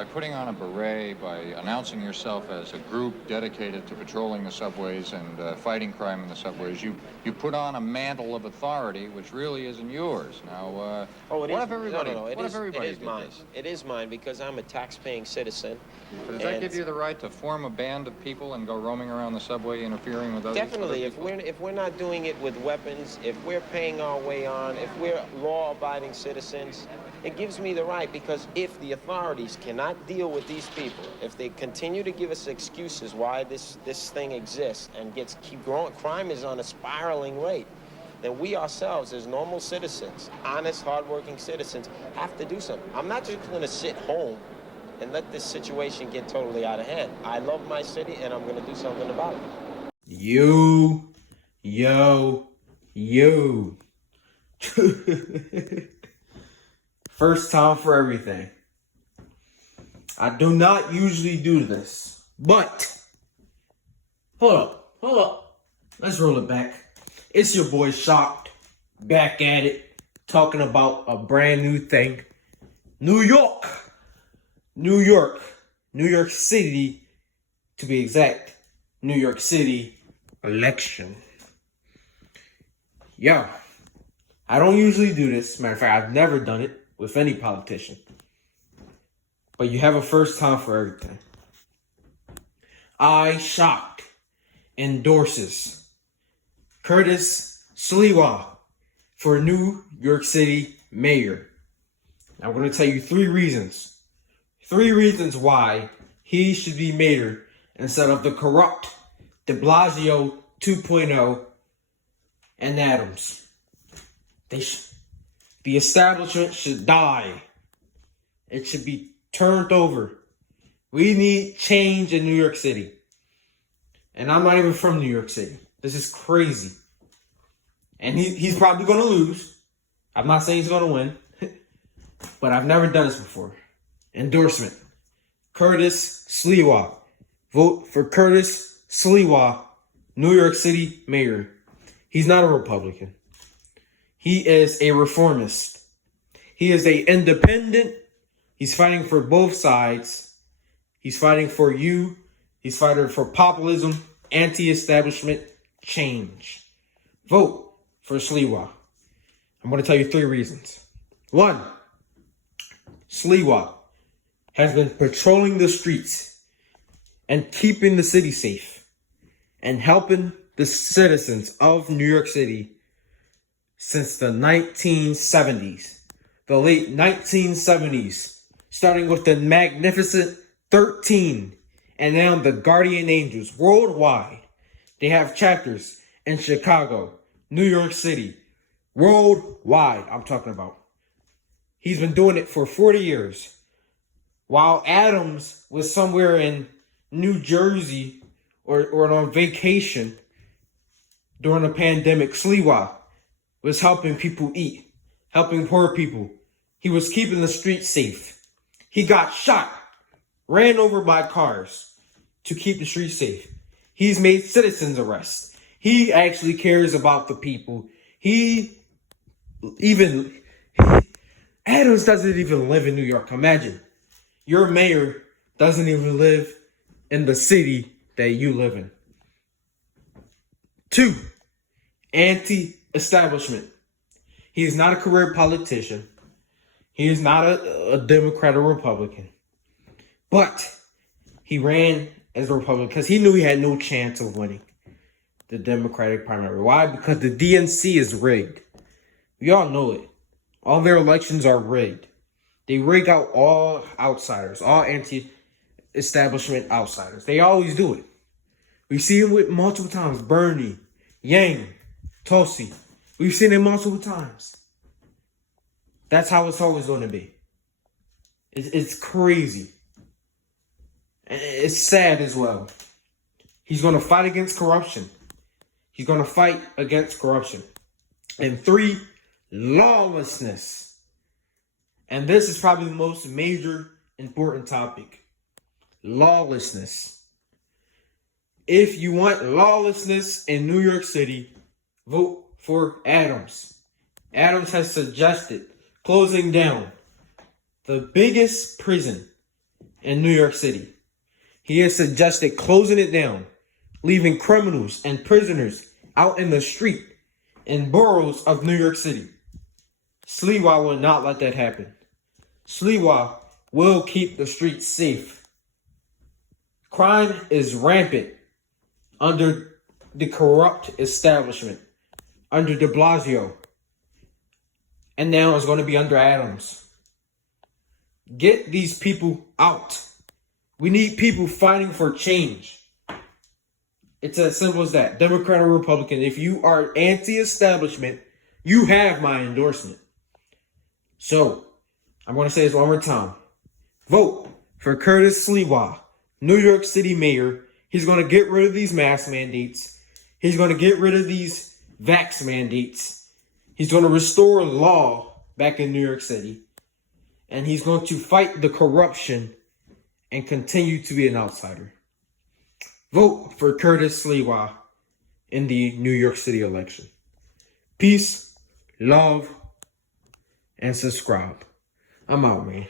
by putting on a beret, by announcing yourself as a group dedicated to patrolling the subways and fighting crime in the subways, you put on a mantle of authority which really isn't yours. Now, what if everybody? No. What if everybody it is did mine. this? It is mine because I'm a tax-paying citizen. But does that give you the right to form a band of people and go roaming around the subway interfering with others? Definitely. If we're not doing it with weapons, if we're paying our way on, if we're law-abiding citizens, it gives me the right, because if the authorities cannot deal with these people, if they continue to give us excuses why this thing exists and keep growing, crime is on a spiraling rate, then we ourselves, as normal citizens, honest, hardworking citizens, have to do something. I'm not just going to sit home and let this situation get totally out of hand. I love my city, and I'm going to do something about it. Yo. First time for everything. I do not usually do this, but hold up. Let's roll it back. It's your boy Shocked, back at it, talking about a brand new thing. New York City, to be exact. New York City election. Yeah, I don't usually do this. Matter of fact, I've never done it with any politician. But you have a first time for everything. Shocked endorses Curtis Sliwa for New York City mayor. I'm going to tell you 3 reasons. 3 reasons why he should be mayor instead of the corrupt de Blasio 2.0 and Adams. The establishment should die. It should be turned over. We need change in New York City. And I'm not even from New York City. This is crazy. And he's probably going to lose. I'm not saying he's going to win. But I've never done this before. Endorsement. Curtis Sliwa. Vote for Curtis Sliwa, New York City mayor. He's not a Republican. He is a reformist. He is an independent. He's fighting for both sides. He's fighting for you. He's fighting for populism, anti-establishment, change. Vote for Sliwa. I'm going to tell you 3 reasons. 1, Sliwa has been patrolling the streets and keeping the city safe and helping the citizens of New York City since the 1970s, the late 1970s, starting with the Magnificent 13 and now the Guardian Angels worldwide. They have chapters in Chicago, New York City, worldwide, I'm talking about. He's been doing it for 40 years. While Adams was somewhere in New Jersey or on vacation during the pandemic, Sliwa was helping people eat, helping poor people. He was keeping the streets safe. He got shot, ran over by cars to keep the streets safe. He's made citizens arrests. He actually cares about the people. Adams doesn't even live in New York. Imagine, your mayor doesn't even live in the city that you live in. 2, anti-establishment. He is not a career politician. He is not a Democrat or Republican. But he ran as a Republican because he knew he had no chance of winning the Democratic primary. Why? Because the DNC is rigged. We all know it. All their elections are rigged. They rig out all outsiders, all anti-establishment outsiders. They always do it. We see it with multiple times. Bernie, Yang, Tulsi. We've seen it multiple times. That's how it's always going to be. It's crazy. It's sad as well. He's going to fight against corruption. He's going to fight against corruption. And 3, lawlessness. And this is probably the most major important topic. Lawlessness. If you want lawlessness in New York City, vote for Adams. Adams has suggested closing down the biggest prison in New York City. He has suggested closing it down, leaving criminals and prisoners out in the street in boroughs of New York City. Sliwa will not let that happen. Sliwa will keep the streets safe. Crime is rampant under the corrupt establishment, under de Blasio, and now it's going to be under Adams. Get these people out. We need people fighting for change. It's as simple as that. Democrat or Republican, if you are anti-establishment, you have my endorsement. So, I'm going to say this one more time. Vote for Curtis Sliwa, New York City mayor. He's going to get rid of these mask mandates. He's going to get rid of these vax mandates. He's going to restore law back in New York City. And he's going to fight the corruption and continue to be an outsider. Vote for Curtis Sliwa in the New York City election. Peace, love, and subscribe. I'm out, man.